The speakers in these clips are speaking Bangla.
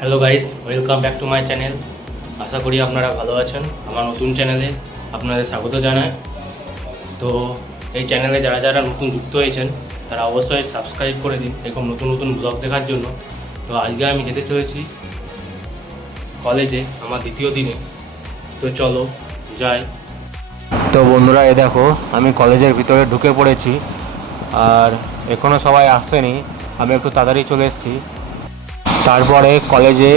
Hello guys, welcome back to my channel. আশা করি আপনারা ভালো আছেন। আমার নতুন চ্যানেলে আপনাদের স্বাগত জানাই। তো এই চ্যানেলে যারা যারা নতুন যুক্ত হয়েছেন তারা অবশ্যই সাবস্ক্রাইব করে দিন এরকম নতুন নতুন ব্লগ দেখার জন্য। তো আজকে আমি যেতে চলেছি কলেজে আমার দ্বিতীয় দিনে। তো চলো যাই। তো বন্ধুরা, এ দেখো আমি কলেজের ভিতরে ঢুকে পড়েছি, আর এখনও সবাই আসেনি। আমি একটু তাড়াতাড়ি চলে এসেছি। তারপরে কলেজে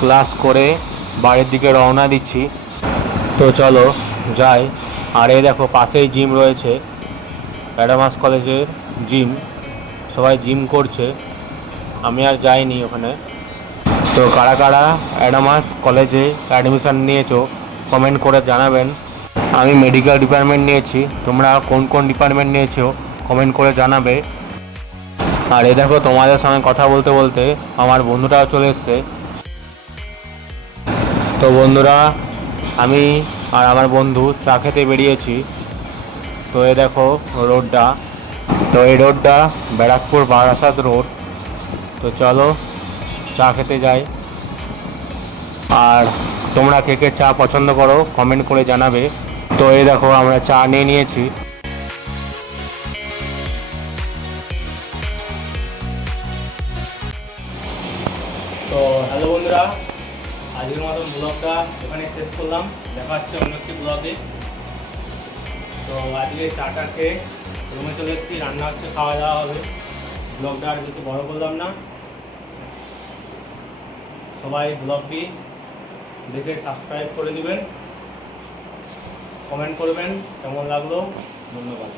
ক্লাস করে বাড়ির দিকে রওনা দিচ্ছি। তো চলো যাই। আর এই দেখো পাশেই জিম রয়েছে, অ্যাডামাস কলেজের জিম। সবাই জিম করছে, আমি আর যাইনি ওখানে। তো কারা কারা অ্যাডামাস কলেজে অ্যাডমিশান নিয়েছো কমেন্ট করে জানাবেন। আমি মেডিকেল ডিপার্টমেন্ট নিয়েছি, তোমরা কোন কোন ডিপার্টমেন্ট নিয়েছো কমেন্ট করে জানাবে। আর এই দেখো তোমাদের সঙ্গে কথা বলতে বলতে আমার বন্ধুটাও চলে এসছে। তো বন্ধুরা, আমি আর আমার বন্ধু চা খেতে বেরিয়েছি। তো এই দেখো রোডটা, তো এই রোডটা ব্যারাকপুর বারাসাত রোড। তো চলো চা খেতে যাই। আর তোমরা কে কে চা পছন্দ করো কমেন্ট করে জানাবে। তো এই দেখো আমরা চা নিয়ে নিয়েছি। তো হ্যালো বন্ধুরা, আজকের মতন ব্লগটা এখানে শেষ করলাম। দেখা হচ্ছে অন্য একটি ব্লগে। তো আজকে চাটা খেয়ে রুমে চলে এসেছি, রান্না হচ্ছে, খাওয়া দাওয়া হবে। ব্লগটা আর বেশি বড় করলাম না। সবাই ব্লগটি দেখে সাবস্ক্রাইব করে দিবেন, কমেন্ট করবেন কেমন লাগলো। ধন্যবাদ।